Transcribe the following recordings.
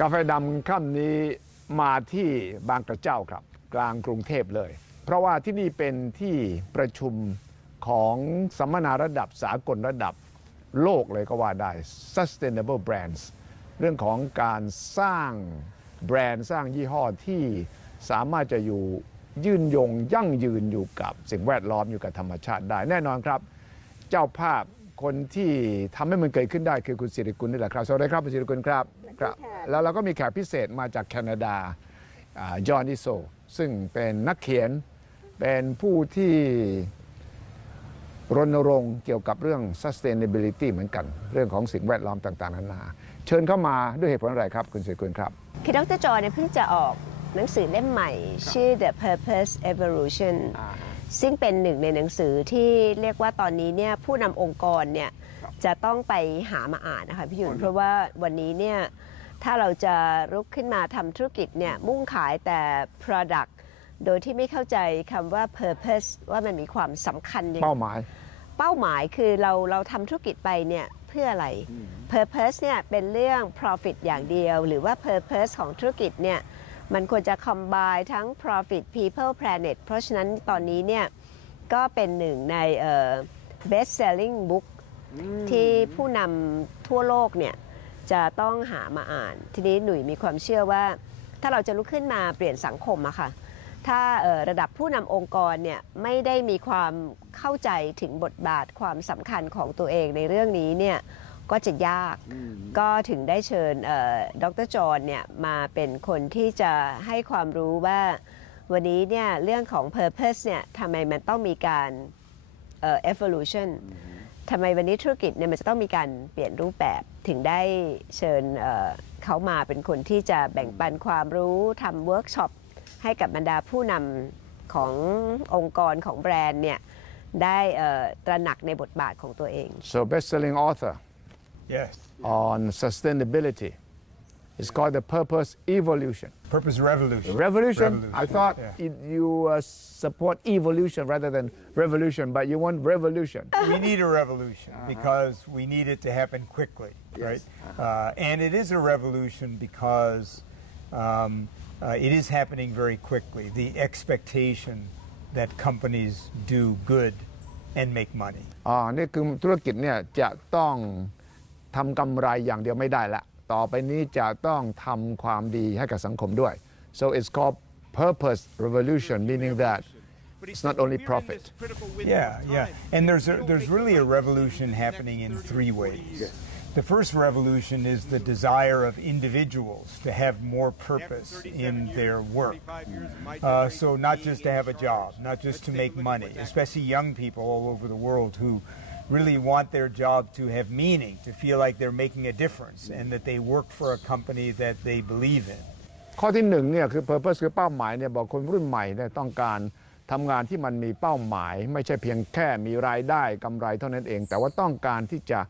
กาแฟดำค่ำนี้มาที่บางกระเจ้าครับกลางกรุงเทพเลยเพราะว่าที่นี่เป็นที่ประชุมของสัมมนาระดับสากลระดับโลกเลยก็ว่าได้ Sustainable Brands เรื่องของการสร้างแบรนด์สร้างยี่ห้อที่สามารถจะอยู่ยืนยงยั่งยืนอยู่กับสิ่งแวดล้อมอยู่กับธรรมชาติได้แน่นอนครับเจ้าภาพคนที่ทำให้มันเกิดขึ้นได้คือคุณสิริกุลนี่แหละครับสวัสดีครับคุณสิริกุลครับแล้วเราก็มีแขกพิเศษมาจากแคนาดาจอห์นอิโซซึ่งเป็นนักเขียนเป็นผู้ที่รณรงค์เกี่ยวกับเรื่อง sustainability เหมือนกันเรื่องของสิ่งแวดล้อมต่างๆนานาเชิญเข้ามาด้วยเหตุผลอะไรครับคุณสิริกุลครับคือดร.จอห์นเพิ่งจะออกหนังสือเล่มใหม่ชื่อ The Purpose Evolution ซึ่งเป็นหนึ่งในหนังสือที่เรียกว่าตอนนี้เนี่ยผู้นำองค์กรเนี่ยจะต้องไปหามาอ่านนะคะพี่ยุนเพราะว่าวันนี้เนี่ยถ้าเราจะลุกขึ้นมาทำธุรกิจเนี่ยมุ่งขายแต่ product โดยที่ไม่เข้าใจคำว่า purpose ว่ามันมีความสำคัญยังไงเป้าหมายคือเราทำธุรกิจไปเนี่ยเพื่ออะไร purpose เนี่ยเป็นเรื่อง profit อย่างเดียวหรือว่า purpose ของธุรกิจเนี่ยมันควรจะ combine ทั้ง profit people planet เพราะฉะนั้นตอนนี้เนี่ยก็เป็นหนึ่งใน best selling book ที่ผู้นำทั่วโลกเนี่ยจะต้องหามาอ่านทีนี้หนุ่ยมีความเชื่อว่าถ้าเราจะลุกขึ้นมาเปลี่ยนสังคมอะค่ะถ้าระดับผู้นำองค์กรเนี่ยไม่ได้มีความเข้าใจถึงบทบาทความสำคัญของตัวเองในเรื่องนี้เนี่ยก็จะยากก็ถึงได้เชิญดร.จอห์นเนี่ยมาเป็นคนที่จะให้ความรู้ว่าวันนี้เนี่ยเรื่องของ purpose เนี่ยทำไมมันต้องมีการ evolution ทำไมวันนี้ธุรกิจเนี่ยมันจะต้องมีการเปลี่ยนรูปแบบถึงได้เชิญเขามาเป็นคนที่จะแบ่งปันความรู้ทำเวิร์กช็อปให้กับบรรดาผู้นำขององค์กรของแบรนด์เนี่ยได้ตระหนักในบทบาทของตัวเอง So best-selling author Yes. on sustainability. It's called the Purpose Evolution. Purpose Revolution. Revolution? I thought you support evolution rather than revolution, but you want revolution. We need a revolution because we need it to happen quickly, right? And it is a revolution because it is happening very quickly. The expectation that companies do good and make money. นี่คือธุรกิจเนี่ยจะต้องทำกำไรอย่างเดียวไม่ได้ละต่อไปนี้จะต้องทำความดีให้กับสังคมด้วย so it's called purpose revolution meaning that it's not only profit yeah and there's really a revolution happening in three ways. The first revolution is the desire of individuals to have more purpose in their work. So not just to have a job, not just to make money, especially young people all over the world who really want their job to have meaning, to feel like they're making a difference and that they work for a company that they believe in. ข้อที่หนึ่งเนี่ยคือ purpose คือเป้าหมายเนี่ยบอกคนรุ่นใหม่เนี่ยต้องการทำงานที่มันมีเป้าหมายไม่ใช่เพียงแค่มีรายได้กำไรเท่านั้นเองแต่ว่าต้องการที่จะ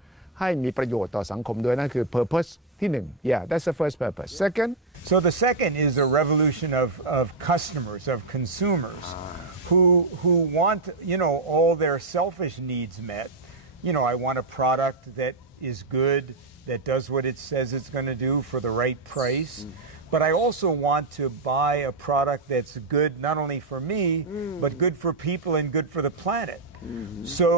ให้มีประโยชน์ต่อสังคมด้วยนั่นคือ purpose ที่หนึ่ง yeah that's the first purpose. Second so the second is a revolution of customers, of consumers who want all their selfish needs met. I want a product that is good, that does what it says it's going to do for the right price. But I also want to buy a product that's good not only for me, but good for people and good for the planet. So,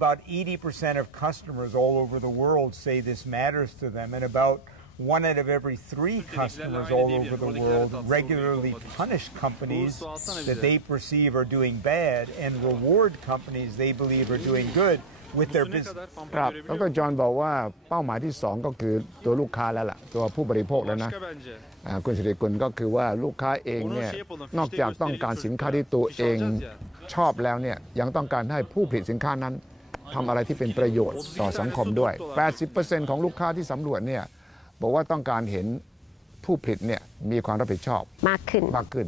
about 80% of customers all over the world say this matters to them, and about 1 out of every 3 customers all over the world regularly punish companies that they perceive are doing bad and reward companies they believe are doing good with their business. ครับแล้วก็จอห์นบอกว่าเป้าหมายที่2ก็คือตัวลูกค้าแล้วล่ะตัวผู้บริโภคแล้วนะคุณสิริกุลก็คือว่าลูกค้าเองเนี่ยนอกจากต้องการสินค้าที่ตัวเองชอบแล้วเนี่ยยังต้องการให้ผู้ผลิตสินค้านั้นทำอะไรที่เป็นประโยชน์ต่อสังคมด้วย 80% ของลูกค้าที่สำรวจเนี่ยบอกว่าต้องการเห็นผู้ผลิตเนี่ยมีความรับผิดชอบมากขึ้น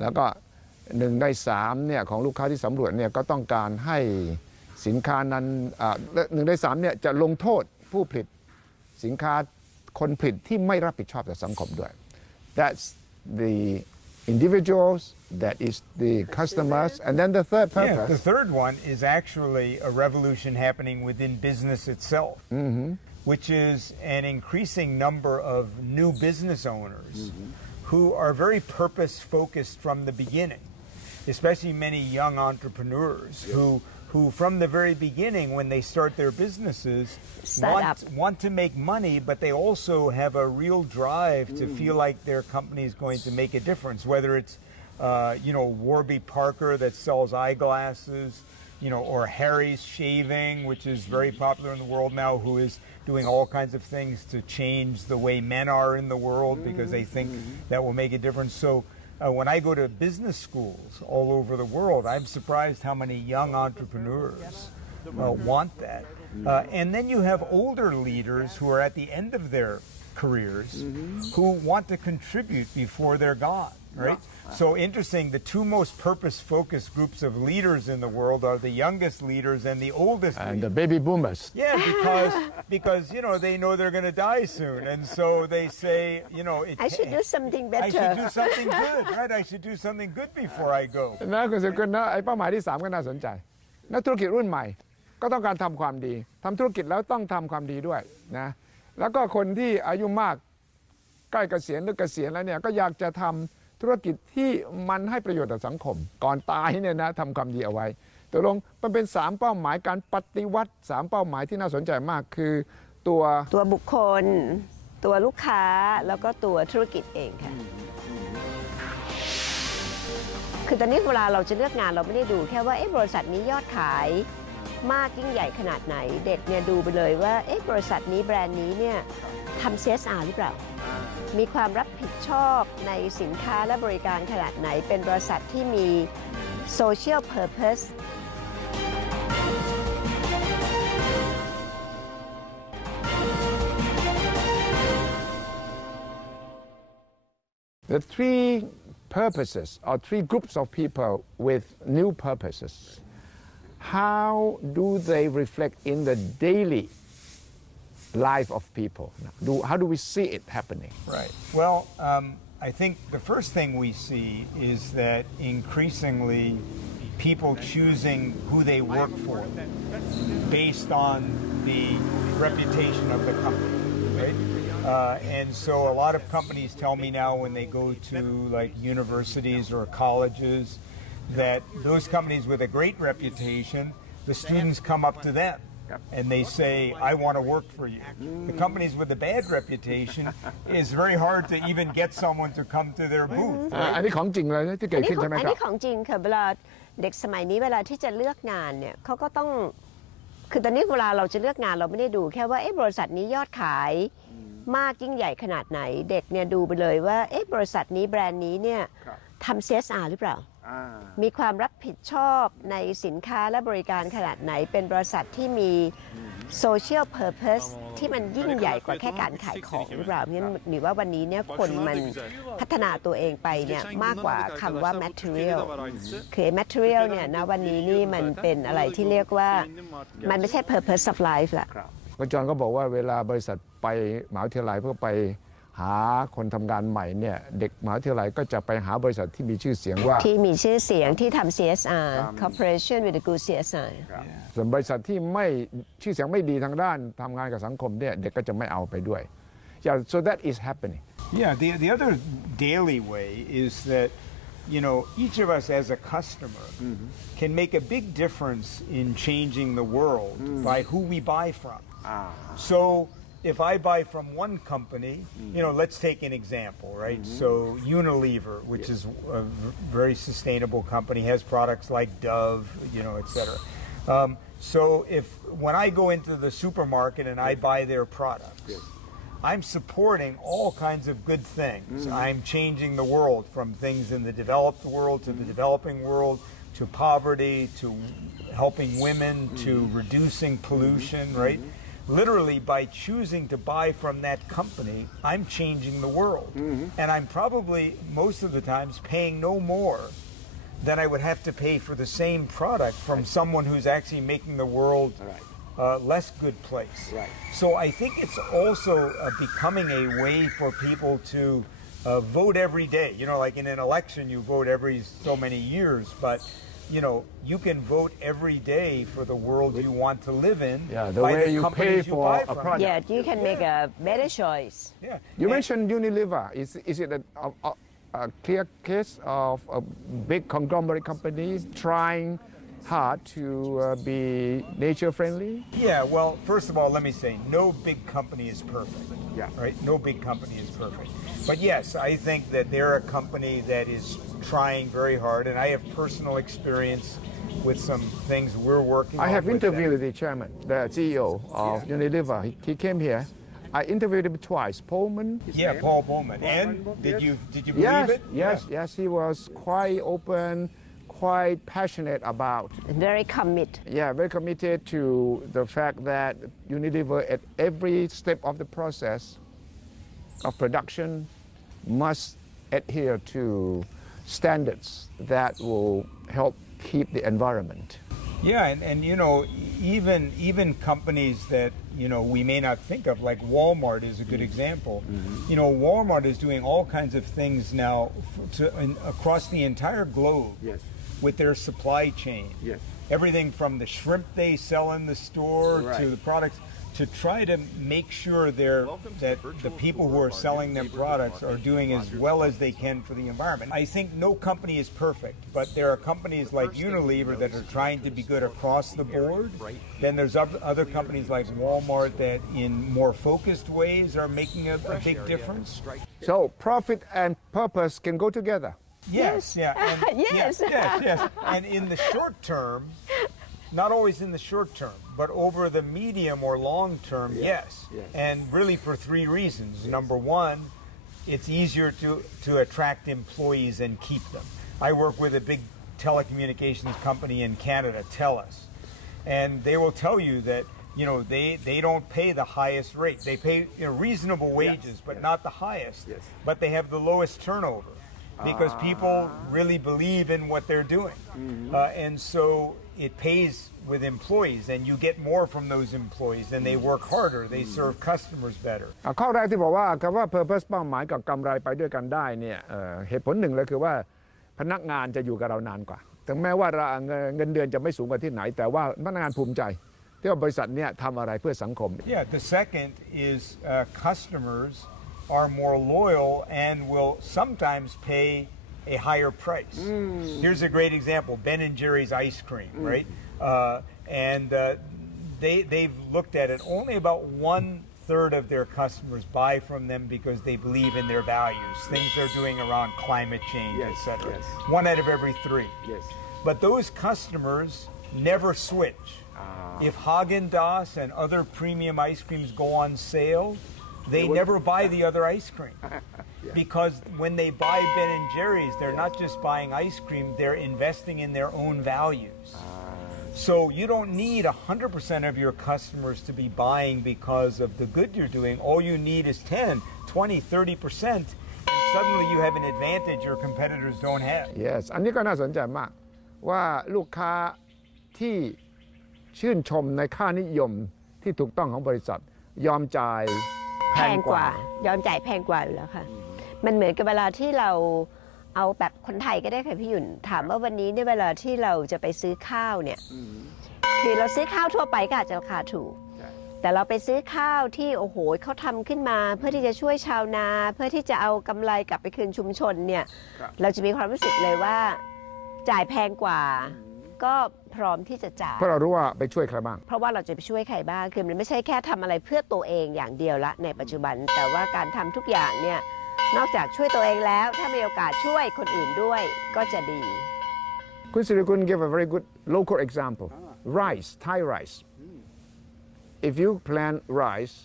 แล้วก็1 ใน 3เนี่ยของลูกค้าที่สำรวจเนี่ยก็ต้องการให้สินค้านั้น1 ใน 3เนี่ยจะลงโทษผู้ผลิตสินค้าคนผลิตที่ไม่รับผิดชอบต่อสังคมด้วย That's the individuals, that is the customers, and then the third purpose. Yeah, the third one is actually a revolution happening within business itself. which is an increasing number of new business owners who are very purpose-focused from the beginning, especially many young entrepreneurs who from the very beginning, when they start their businesses, want to make money, but they also have a real drive to feel like their company is going to make a difference, whether it's, Warby Parker that sells eyeglasses, or Harry's Shaving, which is very popular in the world now, who is doing all kinds of things to change the way men are in the world because they think that will make a difference. So when I go to business schools all over the world, I'm surprised how many young entrepreneurs want that. And then you have older leaders who are at the end of their careers who want to contribute before they're gone, right? So interesting, the two most purpose-focused groups of leaders in the world are the youngest leaders and the oldest and leaders. the baby boomers. Yeah, because they know they're going to die soon, and so they say, I should do something better. I should do something good, right? I should do something good before I go. นะคุณสุกุลนะไอ้เป้าหมายที่3ก็น่าสนใจนักธุรกิจรุ่นใหม่ก็ต้องการทำความดีทำธุรกิจแล้วต้องทำความดีด้วยนะแล้วก็คนที่อายุมากใกล้เกษียณหรือเกษียณแล้วเนี่ยก็อยากจะทำธุรกิจที่มันให้ประโยชน์ต่อสังคมก่อนตายเนี่ยนะทำความดีเอาไว้ตกลงมันเป็น3เป้าหมายการปฏิวัติ3เป้าหมายที่น่าสนใจมากคือตัวบุคคลตัวลูกค้าแล้วก็ตัวธุรกิจเองค่ะคือตอนนี้เวลาเราจะเลือกงานเราไม่ได้ดูแค่ว่าบริษัทนี้ยอดขายมากยิ่งใหญ่ขนาดไหนเด็กเนี่ยดูไปเลยว่าบริษัทนี้แบรนด์นี้เนี่ยทำ CSR หรือเปล่ามีความรับผิดชอบในสินค้าและบริการขนาดไหนเป็นบริษัทที่มี Social Purpose The three purposes or three groups of people with new purposes. How do they reflect in the daily life of people? How do we see it happening? Right. Well, I think the first thing we see is that increasingly people choosing who they work for based on the reputation of the company, right? And so a lot of companies tell me now when they go to like universities or colleges that those companies with a great reputation, the students come up to them and they say, I want to work for you. The companies with a bad reputation, it's very hard to even get someone to come to their booth. อันนี้ของจริงเลยที่เกิดขึ้นใช่ไหมครับอันนี้ของจริงค่ะเวลาเด็กสมัยนี้เวลาที่จะเลือกงานเนี่ยเขาก็ต้องคือตอนนี้เวลาเราจะเลือกงานเราไม่ได้ดูแค่ว่าบริษัทนี้ยอดขายมากยิ่งใหญ่ขนาดไหนเด็กเนี่ยดูไปเลยว่าบริษัทนี้แบรนด์นี้เนี่ยทำ CSR หรือเปล่ามีความรับผิดชอบในสินค้าและบริการขนาดไหนเป็นบริษัทที่มี Social Purpose ที่มันยิ่งใหญ่กว่าแค่การขายของหรือเปล่าเพราะฉะนั้นหรือว่าวันนี้เนี่ยคนมันพัฒนาตัวเองไปเนี่ยมากกว่าคำว่า material คือ material เนี่ยนะวันนี้นี่มันเป็นอะไรที่เรียกว่ามันไม่ใช่ purpose of life ละคุณจอนก็บอกว่าเวลาบริษัทไปมหาวิทยาลัยเพื่อไปหาคนทำงานใหม่เนี่ยเด็กมหาวิทยาลัยก็จะไปหาบริษัทที่มีชื่อเสียงว่าที่มีชื่อเสียงที่ทำ CSR corporation with a good CSR ส่วนบริษัทที่ไม่ชื่อเสียงไม่ดีทางด้านทำงานกับสังคมเนี่ยเด็กก็จะไม่เอาไปด้วย Yeah, so that is happening. Yeah, the other daily way is that each of us as a customer can make a big difference in changing the world by who we buy from. So if I buy from one company, let's take an example, right? So Unilever, which is a very sustainable company, has products like Dove, et cetera. So when I go into the supermarket and I buy their products, I'm supporting all kinds of good things. I'm changing the world from things in the developed world to the developing world to poverty to helping women to reducing pollution, right? Literally, by choosing to buy from that company, I'm changing the world. And I'm probably, most of the times, paying no more than I would have to pay for the same product from someone who's actually making the world less good place. So I think it's also becoming a way for people to vote every day. Like in an election, you vote every so many years, but you know, you can vote every day for the world you want to live in. Yeah, the way you pay for a product. Yeah, you can make a better choice. Yeah. You mentioned Unilever. Is it a clear case of a big conglomerate company trying hard to be nature friendly? Yeah, well, first of all, let me say, no big company is perfect. Yeah. Right? No big company is perfect. But yes, I think that they're a company that is trying very hard, and I have personal experience with some things we're working on. I have interviewed the chairman, the CEO of Unilever. He came here. I interviewed him twice. Pullman. Yeah, Paul Pullman. And did you believe it? Yes. He was quite open, quite passionate about. Very committed. Yeah, very committed to the fact that Unilever at every step of the process of production must adhere to standards that will help keep the environment. Yeah, and you know, even companies that, you know, we may not think of, like Walmart is a good example. You know, Walmart is doing all kinds of things now across the entire globe with their supply chain. Everything from the shrimp they sell in the store to the products, to try to make sure that the people who are selling their products are doing as well as they can for the environment. I think no company is perfect, but there are companies like Unilever that are trying to be good across the board. Then there's other companies like Walmart that in more focused ways are making a big difference. So profit and purpose can go together. Yes, yeah. And, Yes. yes. And in the short term, not always in the short term, but over the medium or long term, yes. And really for three reasons. Number one, it's easier to attract employees and keep them. I work with a big telecommunications company in Canada, TELUS, and they will tell you that, you know, they don't pay the highest rate. They pay, you know, reasonable wages, but not the highest. But they have the lowest turnover because people really believe in what they're doing. And so it pays with employees, and you get more from those employees, and they work harder, they serve customers better. ข้อแรกที่บอกว่าคำว่า purpose เป้าหมายกับกำไรไปด้วยกันได้เนี่ยเหตุผลหนึ่งเลยคือว่าพนักงานจะอยู่กับเรานานกว่าถึงแม้ว่าเงินเดือนจะไม่สูงกว่าที่ไหนแต่ว่าพนักงานภูมิใจที่ว่าบริษัทเนี่ยทำอะไรเพื่อสังคม Yeah, the second is customers are more loyal and will sometimes pay a higher price. Here's a great example, Ben & Jerry's ice cream, right? And they've looked at it. Only about 1/3 of their customers buy from them because they believe in their values, things they're doing around climate change, etc. 1 out of every 3. But those customers never switch. If Haagen-Dazs and other premium ice creams go on sale, they never buy the other ice cream. Because when they buy Ben & Jerry's, they're not just buying ice cream, they're investing in their own values. So you don't need 100% of your customers to be buying because of the good you're doing. All you need is 10, 20, 30%. And suddenly you have an advantage your competitors don't have. Yes อันนี้ก็น่าสนใจมากว่าลูกค้าที่ชื่นชมในค่านิยมที่ถูกต้องของบริษัทยอมจ่ายแพงกว่ายอมจ่ายแพงกว่าอยู่แล้วค่ะมันเหมือนกับเวลาที่เราเอาแบบคนไทยก็ได้ค่ะพี่หยุ่นถามว่าวันนี้เนี่ยเวลาที่เราจะไปซื้อข้าวเนี่ยคือเราซื้อข้าวทั่วไปก็อาจจะราคาถูกแต่เราไปซื้อข้าวที่โอ้โหเขาทำขึ้นมาเพื่อที่จะช่วยชาวนาเพื่อที่จะเอากำไรกลับไปคืนชุมชนเนี่ยเราจะมีความรู้สึกเลยว่าจ่ายแพงกว่าก็พร้อมที่จะจ่ายเพราะเรารู้ว่าไปช่วยใครบ้างเพราะว่าเราจะไปช่วยใครบ้างคือมันไม่ใช่แค่ทำอะไรเพื่อตัวเองอย่างเดียวละในปัจจุบันแต่ว่าการทำทุกอย่างเนี่ยนอกจากช่วยตัวเองแล้วถ้ามีโอกาสช่วยคนอื่นด้วยก็จะดีคุณสิริกุล give a very good local example rice Thai rice if you plant rice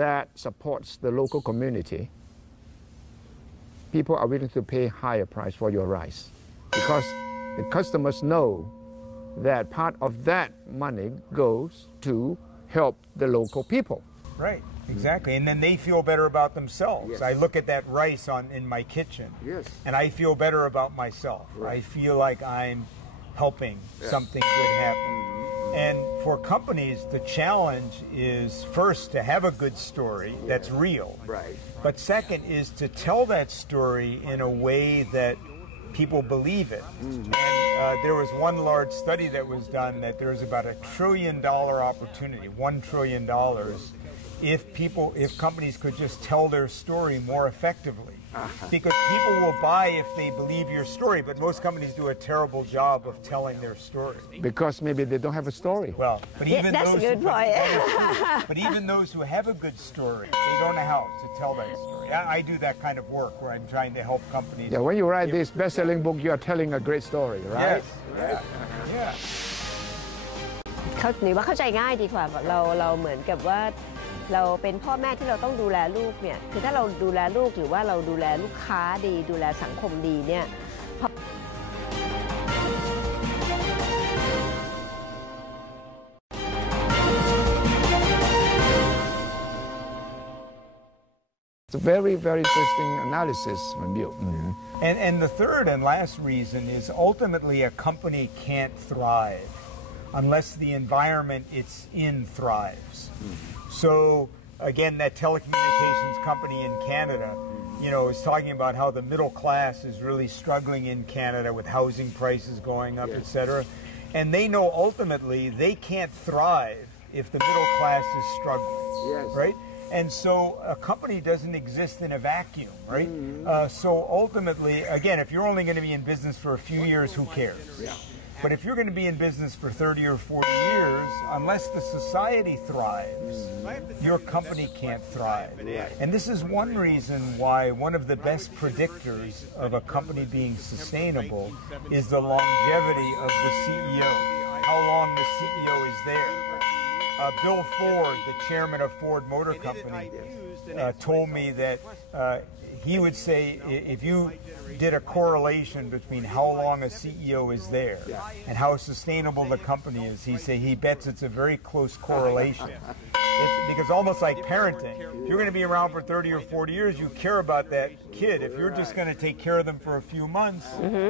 that supports the local community people are willing to pay higher price for your rice because the customers know that part of that money goes to help the local people right Exactly, and then they feel better about themselves. I look at that rice in my kitchen, and I feel better about myself. I feel like I'm helping something good happen. And for companies, the challenge is first to have a good story that's real. But second is to tell that story in a way that people believe it. And there was one large study that was done that there's about $1 trillion opportunity, $1 trillion, if companies could just tell their story more effectively. Because people will buy if they believe your story, but most companies do a terrible job of telling their story. Because maybe they don't have a story. Well, but even that's those a good point. but even those who have a good story, they don't know how to tell that story. I do that kind of work where I'm trying to help companies. Yeah, when you write this best-selling book, you are telling a great story, right? Yes. Yeah. เขาหรือว่าเข้าใจง่ายดีกว่าเราเหมือนกับว่าเราเป็นพ่อแม่ที่เราต้องดูแลลูกเนี่ยคือถ้าเราดูแลลูกหรือว่าเราดูแลลูกค้าดีดูแลสังคมดีเนี่ย It's a very, very interesting analysis from you. And the third and last reason is ultimately a company can't thrive unless the environment it's in thrives. So again, that telecommunications company in Canada, is talking about how the middle class is really struggling in Canada with housing prices going up, etc. And they know ultimately they can't thrive if the middle class is struggling, right? And so a company doesn't exist in a vacuum, right? So ultimately, again, if you're only going to be in business for a few years, who cares? But if you're going to be in business for 30 or 40 years, unless the society thrives, your company can't thrive. And this is one reason why one of the best predictors of a company being sustainable is the longevity of the CEO, how long the CEO is there. Bill Ford, the chairman of Ford Motor Company, told me that he would say if you did a correlation between how long a CEO is there and how sustainable the company is, he bets it's a very close correlation. Because almost like parenting, if you're going to be around for 30 or 40 years, you care about that kid. If you're just going to take care of them for a few months,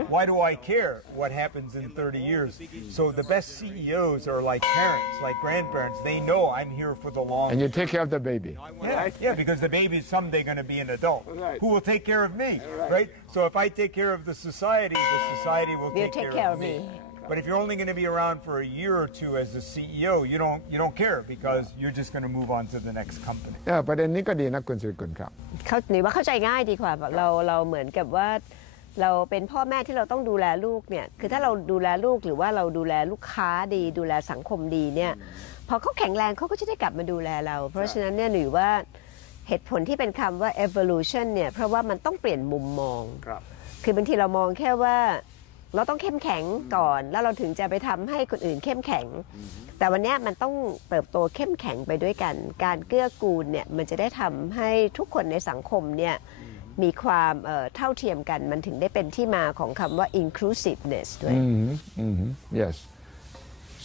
why do I care what happens in 30 years? So the best CEOs are like parents, like grandparents. They know I'm here for the long term. And you take care of the baby. Yeah, because the baby's someday going to be an adult. Who will take care of me, right? So if I take care of the society will take care of me. But if you're only going to be around for a year or two as a CEO, you don't care because you're just going to move on to the next company. ประเด็นนี้ก็ดีนะคุณสุริกุลครับเขาหรือว่าเข้าใจง่ายดีกว่าเราเหมือนกับว่าเราเป็นพ่อแม่ที่เราต้องดูแลลูกเนี่ยคือถ้าเราดูแลลูกหรือว่าเราดูแลลูกค้าดีดูแลสังคมดีเนี่ยพอเขาแข็งแรงเขาก็จะได้กลับมาดูแลเราเพราะฉะนั้นเนี่ยหรือว่าเหตุผลที่เป็นคำว่า evolution เนี่ยเพราะว่ามันต้องเปลี่ยนมุมมองคือบางทีเรามองแค่ว่าเราต้องเข้มแข็งก่อนแล้วเราถึงจะไปทำให้คนอื่นเข้มแข็งแต่วันนี้มันต้องเติบโตเข้มแข็งไปด้วยกันการเกื้อกูลเนี่ยมันจะได้ทำให้ทุกคนในสังคมเนี่ยมีความเท่าเทียมกันมันถึงได้เป็นที่มาของคำว่า inclusiveness ด้วย Yes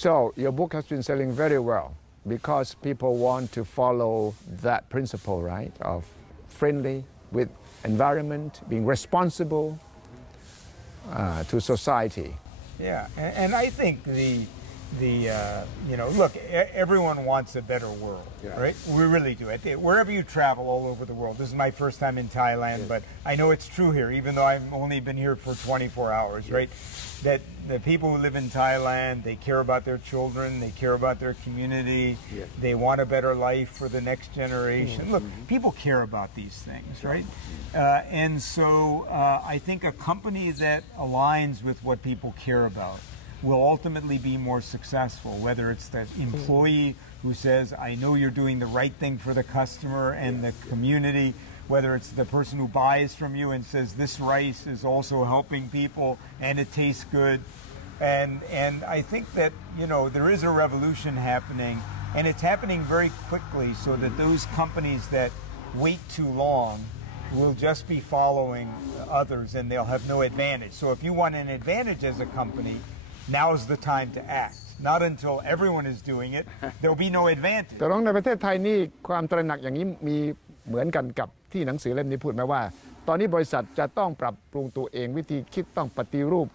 so your book has been selling very well because people want to follow that principle right of friendly with environment being responsible to society. Yeah, and I think look, everyone wants a better world, right? We really do. Wherever you travel all over the world, this is my first time in Thailand, but I know it's true here, even though I've only been here for 24 hours, right? That the people who live in Thailand, they care about their children, they care about their community, they want a better life for the next generation. Look, people care about these things, right? And so I think a company that aligns with what people care about will ultimately be more successful, whether it's the employee who says, I know you're doing the right thing for the customer and the community, whether it's the person who buys from you and says this rice is also helping people and it tastes good. And I think that, there is a revolution happening and it's happening very quickly so that those companies that wait too long will just be following others and they'll have no advantage. So if you want an advantage as a company, now's the time to act. Not until everyone is doing it, there'll be no advantage. แต่ในประเทศไทยนี่ความตระหนักอย่างนี้มีเหมือนกันกับที่หนังสือเล่มนี้พูดมาว่าตอนนี้บริษัทจะต้องปรับปรุงตัวเองวิธีคิดต้องปฏิรูป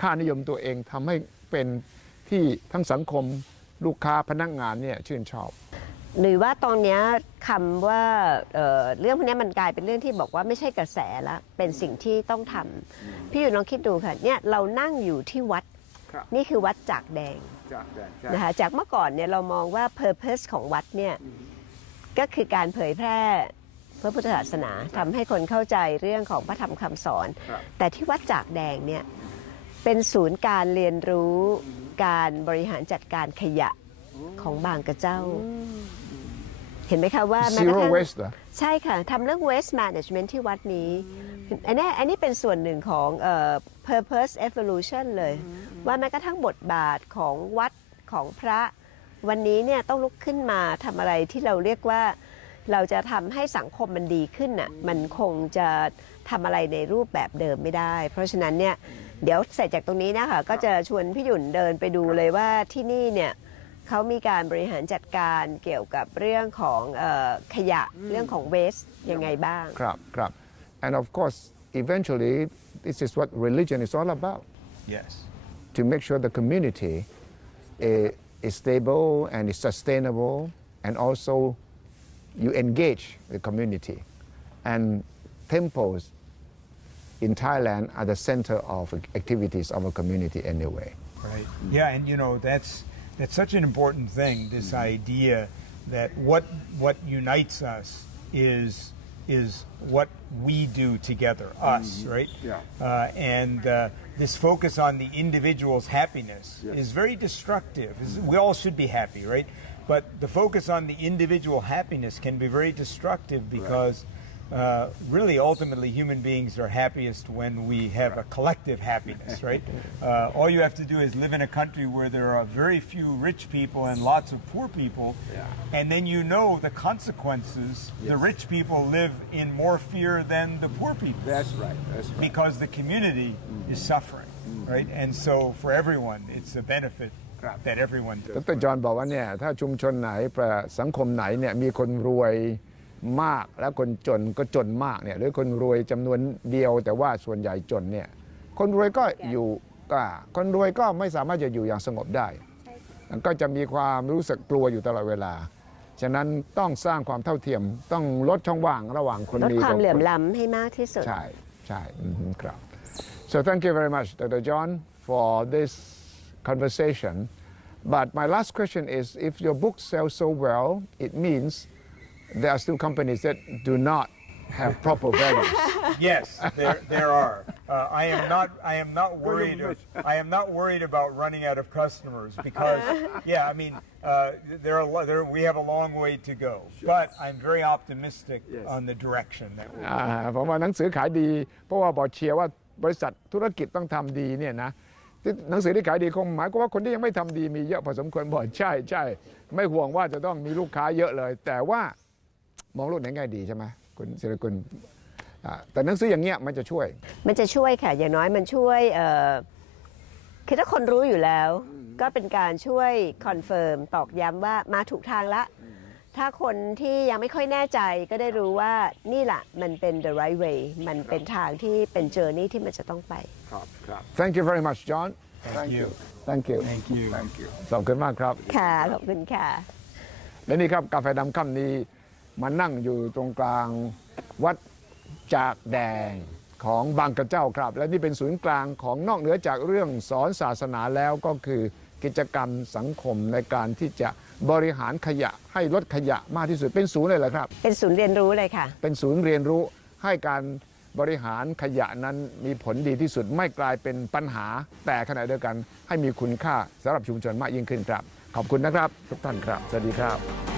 ค่านิยมตัวเองทำให้เป็นที่ทั้งสังคมลูกค้าพนักงานเนี่ยชื่นชอบ หรือว่าตอนนี้คำว่าเรื่องพวกนี้มันกลายเป็นเรื่องที่บอกว่าไม่ใช่กระแสแล้วเป็นสิ่งที่ต้องทำพี่อยู่ลองคิดดูค่ะเนี่ยเรานั่งอยู่ที่วัดนี่คือวัดจากแดงนะคะจากเมื่อก่อนเนี่ยเรามองว่า purpose ของวัดเนี่ยก็คือการเผยแพร่พระพุทธศาสนาทำให้คนเข้าใจเรื่องของพระธรรมคำสอนแต่ที่วัดจากแดงเนี่ยเป็นศูนย์การเรียนรู้การบริหารจัดการขยะของบางกระเจ้าเห็นไหมคะว่าแม้กระทั่งใช่ค่ะทำเรื่อง waste management ที่วัดนี้อันนี้เป็นส่วนหนึ่งของpurpose evolution เลยว่าแม้กระทั่งบทบาทของวัดของพระวันนี้เนี่ยต้องลุกขึ้นมาทำอะไรที่เราเรียกว่าเราจะทำให้สังคมมันดีขึ้นน่ะมันคงจะทำอะไรในรูปแบบเดิมไม่ได้เพราะฉะนั้นเนี่ยเดี๋ยวเสร็จจากตรงนี้นะคะก็จะชวนพี่หยุ่นเดินไปดูเลยว่าที่นี่เนี่ยเขามีการบริหารจัดการเกี่ยวกับเรื่องของขยะเรื่องของ waste ยังไงบ้างครับครับ and of course eventually this is what religion is all about yes to make sure the community is stable and is sustainable and also you engage the community and temples in Thailand are the center of activities of a community anyway right yeah and you know that's such an important thing this idea that what unites us is what we do together us right and this focus on the individual's happiness is very destructive we all should be happy right but the focus on the individual happiness can be very destructive because really ultimately human beings are happiest when we have a collective happiness right all you have to do is live in a country where there are very few rich people and lots of poor people and then you know the consequences the rich people live in more fear than the poor people that's right because the community is suffering right and so for everyone it's a benefit that everyone does ดร.จอห์นบอกว่าเนี่ยถ้าชุมชนไหนสังคมไหนเนี่ยมีคนรวยมากและคนจนก็จนมากเนี่ยหรือคนรวยจำนวนเดียวแต่ว่าส่วนใหญ่จนเนี่ยคนรวยก็อยู่คนรวยก็ไม่สามารถจะอยู่อย่างสงบได้ก็จะมีความรู้สึกกลัวอยู่ตลอดเวลาฉะนั้นต้องสร้างความเท่าเทียมต้องลดช่องว่างระหว่างคนมีลดความเหลื่อมล้ำให้มากที่สุดใช่ใช่ครับ so thank you very much Dr. John for this conversation but my last question is if your book sells so well it means there are still companies that do not have proper values. Yes, there are. I am not worried. I am not worried about running out of customers because, yeah, I mean, we have a long way to go. But I'm very optimistic on the direction that we're going. ผมว่าหนังสือขายดีเพราะว่าบอกเชียร์ว่าบริษัทธุรกิจต้องทำดีเนี่ยนะหนังสือที่ขายดีคงหมายความว่าคนที่ยังไม่ทำดีมีเยอะพอสมควรบอกใช่ไม่ห่วงว่าจะต้องมีลูกค้าเยอะเลยแต่ว่ามองโลกในแง่ดีใช่ไหมคุณศิริกุลแต่หนังสืออย่างเงี้ยมันจะช่วยค่ะอย่างน้อยมันช่วยคือถ้าคนรู้อยู่แล้วก็เป็นการช่วยคอนเฟิร์มตอกย้ำว่ามาถูกทางละถ้าคนที่ยังไม่ค่อยแน่ใจก็ได้รู้ว่านี่แหละมันเป็น the right way มันเป็นทางที่เป็น journey ที่มันจะต้องไปครับ Thank you very much John Thank you ขอบคุณมากครับค่ะขอบคุณค่ะและนี่ครับกาแฟดำค่ำนี้มานั่งอยู่ตรงกลางวัดจากแดงของบางกระเจ้าครับและนี่เป็นศูนย์กลางของนอกเหนือจากเรื่องสอนศาสนาแล้วก็คือกิจกรรมสังคมในการที่จะบริหารขยะให้ลดขยะมากที่สุดเป็นศูนย์เลยเหรอครับเป็นศูนย์เรียนรู้เลยค่ะเป็นศูนย์เรียนรู้ให้การบริหารขยะนั้นมีผลดีที่สุดไม่กลายเป็นปัญหาแต่ขณะเดียวกันให้มีคุณค่าสำหรับชุมชนมากยิ่งขึ้นครับขอบคุณนะครับทุกท่านครับสวัสดีครับ